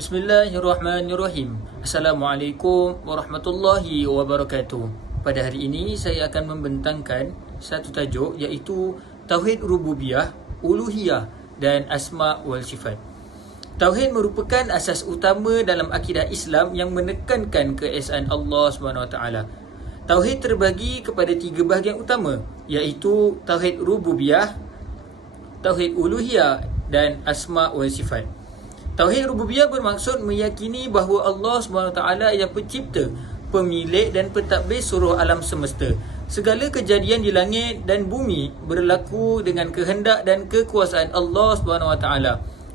Bismillahirrahmanirrahim. Assalamualaikum warahmatullahi wabarakatuh. Pada hari ini saya akan membentangkan satu tajuk iaitu Tauhid Rububiyah, Uluhiyah dan Asma' wal Sifat. Tauhid merupakan asas utama dalam akidah Islam yang menekankan keesaan Allah SWT. Tauhid terbagi kepada tiga bahagian utama iaitu Tauhid Rububiyah, Tauhid Uluhiyah dan Asma' wal Sifat. Tauhid Rububiyah bermaksud meyakini bahawa Allah SWT yang pencipta, pemilik dan pentadbir seluruh alam semesta. Segala kejadian di langit dan bumi berlaku dengan kehendak dan kekuasaan Allah SWT.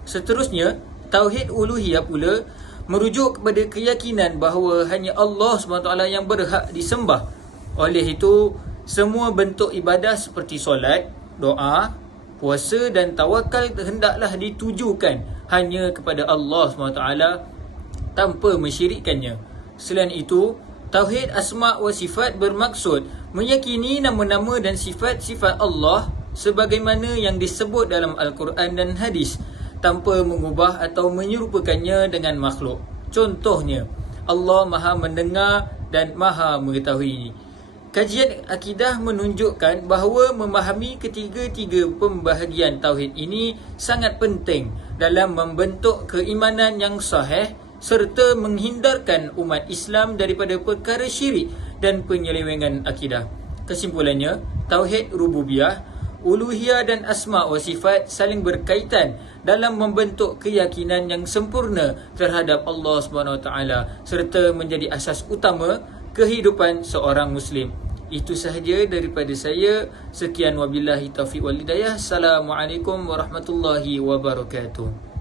Seterusnya, Tauhid Uluhiyah pula merujuk kepada keyakinan bahawa hanya Allah SWT yang berhak disembah. Oleh itu, semua bentuk ibadah seperti solat, doa, puasa dan tawakal hendaklah ditujukan hanya kepada Allah SWT tanpa mensyirikkannya. Selain itu, Tauhid Asma' wa Sifat bermaksud meyakini nama-nama dan sifat-sifat Allah sebagaimana yang disebut dalam Al-Quran dan Hadis tanpa mengubah atau menyerupakannya dengan makhluk. Contohnya, Allah Maha mendengar dan Maha mengetahui. Kajian akidah menunjukkan bahawa memahami ketiga-tiga pembahagian tauhid ini sangat penting dalam membentuk keimanan yang sahih serta menghindarkan umat Islam daripada perkara syirik dan penyelewengan akidah. Kesimpulannya, Tauhid Rububiyah, Uluhiyah dan Asma' wa Sifat saling berkaitan dalam membentuk keyakinan yang sempurna terhadap Allah SWT serta menjadi asas utama kehidupan seorang Muslim. Itu sahaja daripada saya. Sekian wabillahi taufiq wal hidayah. Assalamualaikum warahmatullahi wabarakatuh.